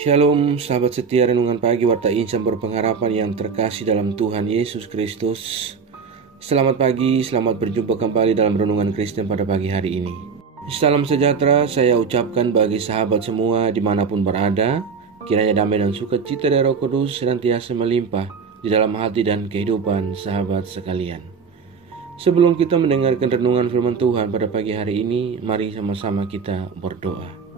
Shalom, sahabat setia renungan pagi Warta Insan berpengharapan yang terkasih dalam Tuhan Yesus Kristus. Selamat pagi, selamat berjumpa kembali dalam renungan Kristen pada pagi hari ini. Salam sejahtera saya ucapkan bagi sahabat semua dimanapun berada. Kiranya damai dan sukacita dari Roh Kudus senantiasa melimpah di dalam hati dan kehidupan sahabat sekalian. Sebelum kita mendengarkan renungan firman Tuhan pada pagi hari ini, mari sama-sama kita berdoa.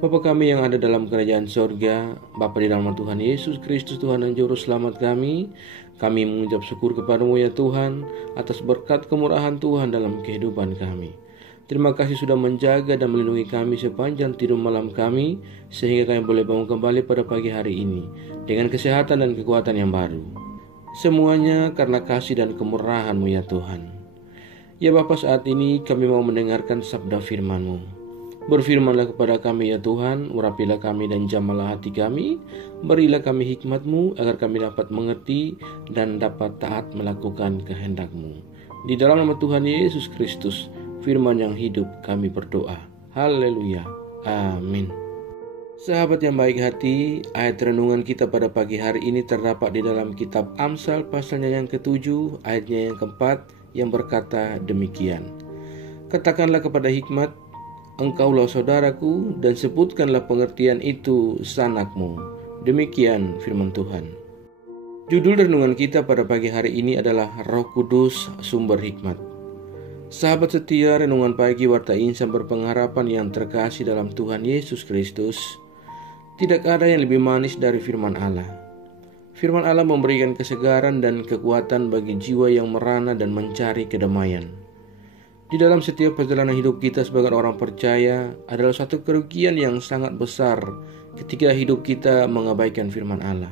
Bapa kami yang ada dalam kerajaan sorga, Bapa di dalam Tuhan Yesus Kristus Tuhan dan Juru Selamat kami mengucap syukur kepada-Mu ya Tuhan atas berkat kemurahan Tuhan dalam kehidupan kami. Terima kasih sudah menjaga dan melindungi kami sepanjang tidur malam kami, sehingga kami boleh bangun kembali pada pagi hari ini dengan kesehatan dan kekuatan yang baru. Semuanya karena kasih dan kemurahan-Mu ya Tuhan. Ya Bapa, saat ini kami mau mendengarkan sabda firman-Mu. Berfirmanlah kepada kami ya Tuhan, urapilah kami dan jamalah hati kami, berilah kami hikmat-Mu agar kami dapat mengerti dan dapat taat melakukan kehendak-Mu. Di dalam nama Tuhan Yesus Kristus, firman yang hidup kami berdoa. Haleluya. Amin. Sahabat yang baik hati, ayat renungan kita pada pagi hari ini terdapat di dalam kitab Amsal pasalnya yang ke-7, ayatnya yang ke-4 yang berkata demikian. Katakanlah kepada hikmat, engkaulah saudaraku, dan sebutkanlah pengertian itu sanakmu. Demikian firman Tuhan. Judul renungan kita pada pagi hari ini adalah Roh Kudus sumber hikmat. Sahabat setia renungan pagi Warta Insan berpengharapan yang terkasih dalam Tuhan Yesus Kristus, tidak ada yang lebih manis dari firman Allah. Firman Allah memberikan kesegaran dan kekuatan bagi jiwa yang merana dan mencari kedamaian. Di dalam setiap perjalanan hidup kita sebagai orang percaya adalah satu kerugian yang sangat besar ketika hidup kita mengabaikan firman Allah.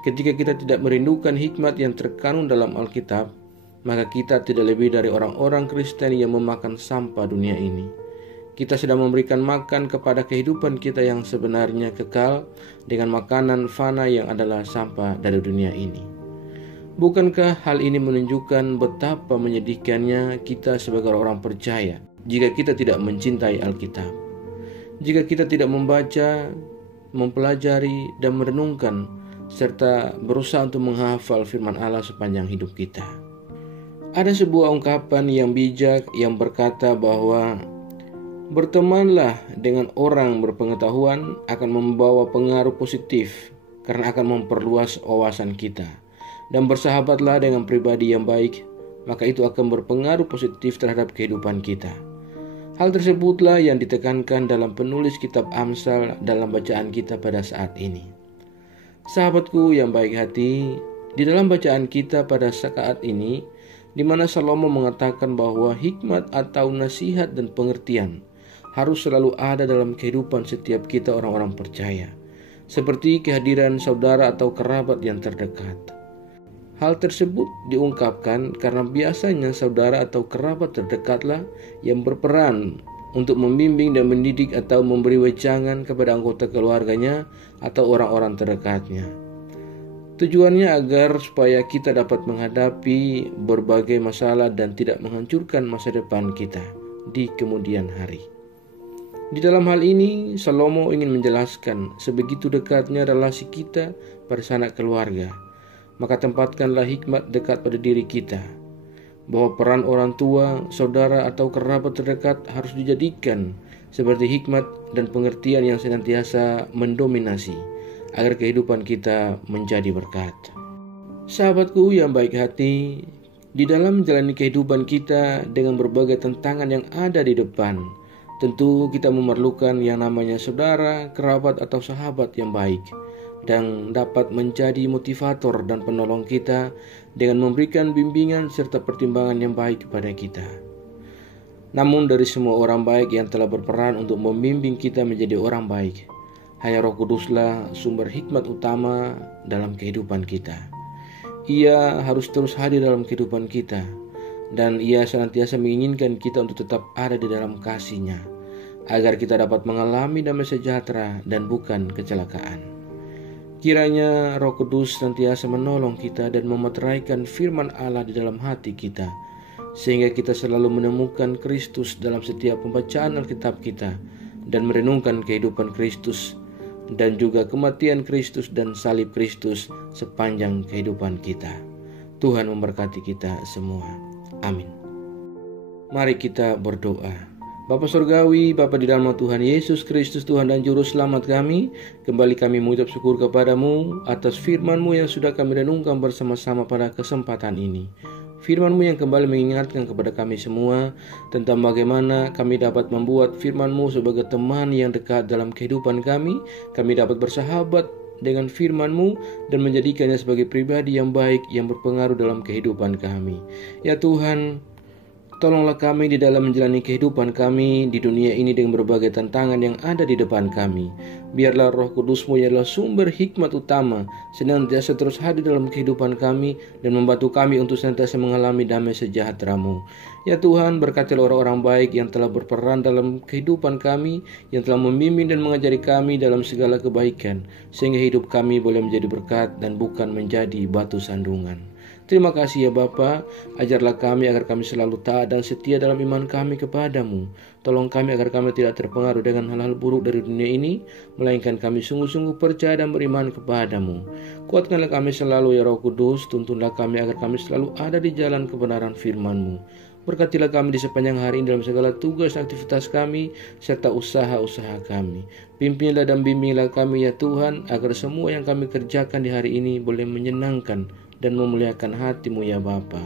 Ketika kita tidak merindukan hikmat yang terkandung dalam Alkitab, maka kita tidak lebih dari orang-orang Kristen yang memakan sampah dunia ini. Kita sedang memberikan makan kepada kehidupan kita yang sebenarnya kekal dengan makanan fana yang adalah sampah dari dunia ini. Bukankah hal ini menunjukkan betapa menyedihkannya kita sebagai orang percaya jika kita tidak mencintai Alkitab? Jika kita tidak membaca, mempelajari, dan merenungkan, serta berusaha untuk menghafal firman Allah sepanjang hidup kita. Ada sebuah ungkapan yang bijak yang berkata bahwa bertemanlah dengan orang berpengetahuan akan membawa pengaruh positif karena akan memperluas wawasan kita. Dan bersahabatlah dengan pribadi yang baik, maka itu akan berpengaruh positif terhadap kehidupan kita. Hal tersebutlah yang ditekankan dalam penulis kitab Amsal dalam bacaan kita pada saat ini. Sahabatku yang baik hati, di dalam bacaan kita pada saat ini, di mana Salomo mengatakan bahwa hikmat atau nasihat dan pengertian harus selalu ada dalam kehidupan setiap kita orang-orang percaya, seperti kehadiran saudara atau kerabat yang terdekat. Hal tersebut diungkapkan karena biasanya saudara atau kerabat terdekatlah yang berperan untuk membimbing dan mendidik atau memberi wejangan kepada anggota keluarganya atau orang-orang terdekatnya. Tujuannya agar supaya kita dapat menghadapi berbagai masalah dan tidak menghancurkan masa depan kita di kemudian hari. Di dalam hal ini, Salomo ingin menjelaskan sebegitu dekatnya relasi kita pada sanak keluarga. Maka tempatkanlah hikmat dekat pada diri kita, bahwa peran orang tua, saudara, atau kerabat terdekat harus dijadikan seperti hikmat dan pengertian yang senantiasa mendominasi, agar kehidupan kita menjadi berkat. Sahabatku yang baik hati, di dalam menjalani kehidupan kita dengan berbagai tantangan yang ada di depan, tentu kita memerlukan yang namanya saudara, kerabat, atau sahabat yang baik, dan dapat menjadi motivator dan penolong kita dengan memberikan bimbingan serta pertimbangan yang baik kepada kita. Namun dari semua orang baik yang telah berperan untuk membimbing kita menjadi orang baik, hanya Roh Kuduslah sumber hikmat utama dalam kehidupan kita. Ia harus terus hadir dalam kehidupan kita, dan Ia senantiasa menginginkan kita untuk tetap ada di dalam kasih-Nya, agar kita dapat mengalami damai sejahtera dan bukan kecelakaan. Kiranya Roh Kudus senantiasa menolong kita dan memeteraikan firman Allah di dalam hati kita, sehingga kita selalu menemukan Kristus dalam setiap pembacaan Alkitab kita dan merenungkan kehidupan Kristus dan juga kematian Kristus dan salib Kristus sepanjang kehidupan kita. Tuhan memberkati kita semua. Amin. Mari kita berdoa. Bapa Surgawi, Bapa di dalam Tuhan Yesus Kristus, Tuhan dan Juru Selamat kami, kembali kami mengucap syukur kepadamu atas firman-Mu yang sudah kami renungkan bersama-sama pada kesempatan ini. Firman-Mu yang kembali mengingatkan kepada kami semua tentang bagaimana kami dapat membuat firman-Mu sebagai teman yang dekat dalam kehidupan kami. Kami dapat bersahabat dengan firman-Mu dan menjadikannya sebagai pribadi yang baik yang berpengaruh dalam kehidupan kami. Ya Tuhan, tolonglah kami di dalam menjalani kehidupan kami di dunia ini dengan berbagai tantangan yang ada di depan kami. Biarlah Roh Kudus-Mu adalah sumber hikmat utama, senantiasa terus hadir dalam kehidupan kami dan membantu kami untuk senantiasa mengalami damai sejahtera-Mu. Ya Tuhan, berkatilah orang-orang baik yang telah berperan dalam kehidupan kami, yang telah membimbing dan mengajari kami dalam segala kebaikan, sehingga hidup kami boleh menjadi berkat dan bukan menjadi batu sandungan. Terima kasih ya Bapa, ajarlah kami agar kami selalu taat dan setia dalam iman kami kepadamu. Tolong kami agar kami tidak terpengaruh dengan hal-hal buruk dari dunia ini, melainkan kami sungguh-sungguh percaya dan beriman kepadamu. Kuatkanlah kami selalu ya Roh Kudus, tuntunlah kami agar kami selalu ada di jalan kebenaran firman-Mu. Berkatilah kami di sepanjang hari ini dalam segala tugas aktivitas kami, serta usaha-usaha kami. Pimpinlah dan bimbinglah kami ya Tuhan, agar semua yang kami kerjakan di hari ini boleh menyenangkan dan memuliakan hati-Mu ya Bapa.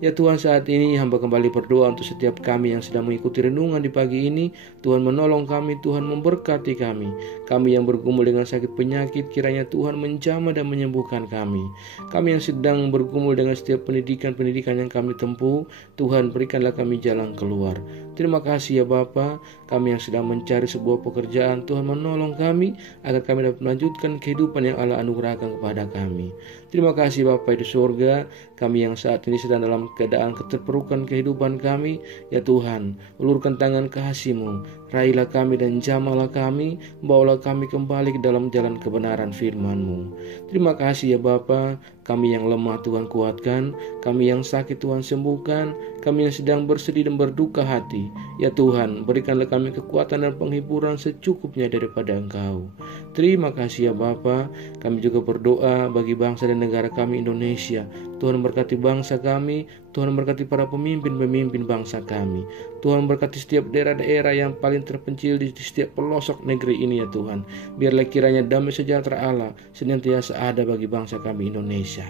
Ya Tuhan, saat ini hamba kembali berdoa untuk setiap kami yang sedang mengikuti renungan di pagi ini. Tuhan menolong kami, Tuhan memberkati kami. Kami yang bergumul dengan sakit penyakit, kiranya Tuhan menjamah dan menyembuhkan kami. Kami yang sedang bergumul dengan setiap pendidikan yang kami tempuh, Tuhan berikanlah kami jalan keluar. Terima kasih ya Bapa, kami yang sedang mencari sebuah pekerjaan, Tuhan menolong kami agar kami dapat melanjutkan kehidupan yang Allah anugerahkan kepada kami. Terima kasih Bapa di surga, kami yang saat ini sedang dalam keadaan keterpurukan kehidupan kami, ya Tuhan, ulurkan tangan kasih-Mu, raihlah kami dan jamahlah kami, bawalah kami kembali ke dalam jalan kebenaran firman-Mu. Terima kasih ya Bapa, kami yang lemah Tuhan kuatkan, kami yang sakit Tuhan sembuhkan, kami yang sedang bersedih dan berduka hati, ya Tuhan, berikanlah kami kekuatan dan penghiburan secukupnya daripada Engkau. Terima kasih ya Bapa, kami juga berdoa bagi bangsa dan negara kami Indonesia. Tuhan berkati bangsa kami, Tuhan berkati para pemimpin-pemimpin bangsa kami. Tuhan berkati setiap daerah-daerah yang paling terpencil di setiap pelosok negeri ini ya Tuhan. Biarlah kiranya damai sejahtera Allah senantiasa ada bagi bangsa kami Indonesia.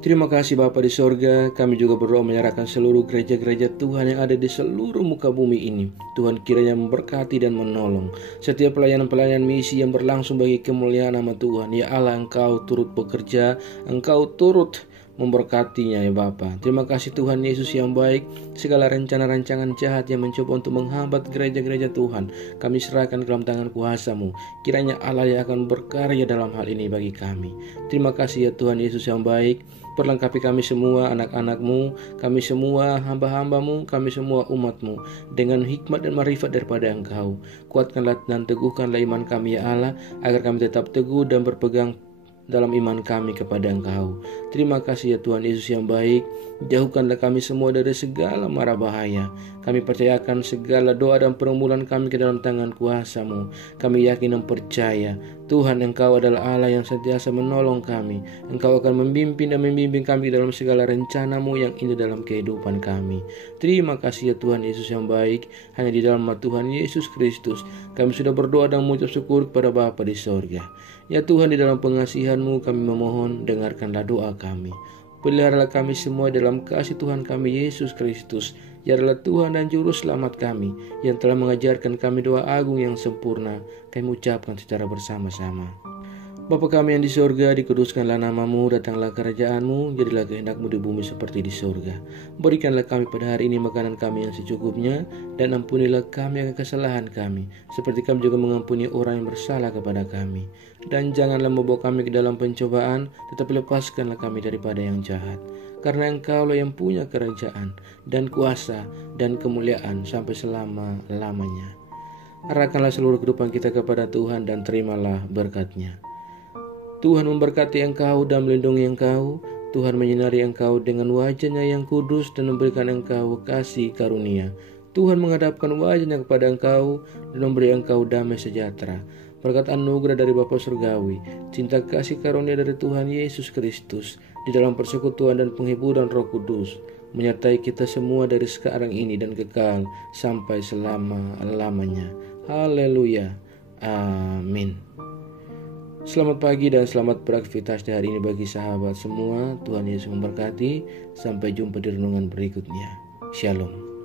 Terima kasih Bapa di sorga, kami juga berdoa menyerahkan seluruh gereja-gereja Tuhan yang ada di seluruh muka bumi ini. Tuhan kiranya memberkati dan menolong setiap pelayanan-pelayanan misi yang berlangsung bagi kemuliaan nama Tuhan. Ya Allah, Engkau turut bekerja, Engkau turut memberkatinya ya Bapa. Terima kasih Tuhan Yesus yang baik. Segala rencana-rancangan jahat yang mencoba untuk menghambat gereja-gereja Tuhan, kami serahkan ke dalam tangan kuasa-Mu. Kiranya Allah yang akan berkarya dalam hal ini bagi kami. Terima kasih ya Tuhan Yesus yang baik. Perlengkapi kami semua anak-anak-Mu, kami semua hamba-hamba-Mu, kami semua umat-Mu dengan hikmat dan marifat daripada Engkau. Kuatkanlah dan teguhkanlah iman kami ya Allah, agar kami tetap teguh dan berpegang dalam iman kami kepada Engkau. Terima kasih ya Tuhan Yesus yang baik. Jauhkanlah kami semua dari segala mara bahaya. Kami percayakan segala doa dan pergumulan kami ke dalam tangan kuasa-Mu. Kami yakin dan percaya Tuhan, Engkau adalah Allah yang sentiasa menolong kami. Engkau akan membimbing dan membimbing kami dalam segala rencana-Mu yang indah dalam kehidupan kami. Terima kasih ya Tuhan Yesus yang baik. Hanya di dalam nama Tuhan Yesus Kristus kami sudah berdoa dan mengucap syukur kepada Bapa di sorga. Ya Tuhan, di dalam pengasihan-Mu kami memohon, dengarkanlah doa kami. Peliharalah kami semua dalam kasih Tuhan kami Yesus Kristus. Ya adalah Tuhan dan Juru Selamat kami, yang telah mengajarkan kami doa agung yang sempurna. Kami ucapkan secara bersama-sama. Bapa kami yang di surga, dikuduskanlah nama-Mu, datanglah kerajaan-Mu, jadilah kehendak-Mu di bumi seperti di surga. Berikanlah kami pada hari ini makanan kami yang secukupnya, dan ampunilah kami akan kesalahan kami, seperti kami juga mengampuni orang yang bersalah kepada kami. Dan janganlah membawa kami ke dalam pencobaan, tetapi lepaskanlah kami daripada yang jahat. Karena Engkaulah yang punya kerajaan, dan kuasa, dan kemuliaan sampai selama-lamanya. Arahkanlah seluruh kehidupan kita kepada Tuhan, dan terimalah berkat-Nya. Tuhan memberkati engkau dan melindungi engkau. Tuhan menyinari engkau dengan wajah-Nya yang kudus dan memberikan engkau kasih karunia. Tuhan menghadapkan wajah-Nya kepada engkau dan memberi engkau damai sejahtera. berkat anugerah dari Bapa Surgawi, cinta kasih karunia dari Tuhan Yesus Kristus, di dalam persekutuan dan penghiburan Roh Kudus, menyertai kita semua dari sekarang ini dan kekal sampai selama-lamanya. Haleluya. Amin. Selamat pagi dan selamat beraktivitas di hari ini bagi sahabat semua. Tuhan Yesus memberkati. Sampai jumpa di renungan berikutnya. Shalom.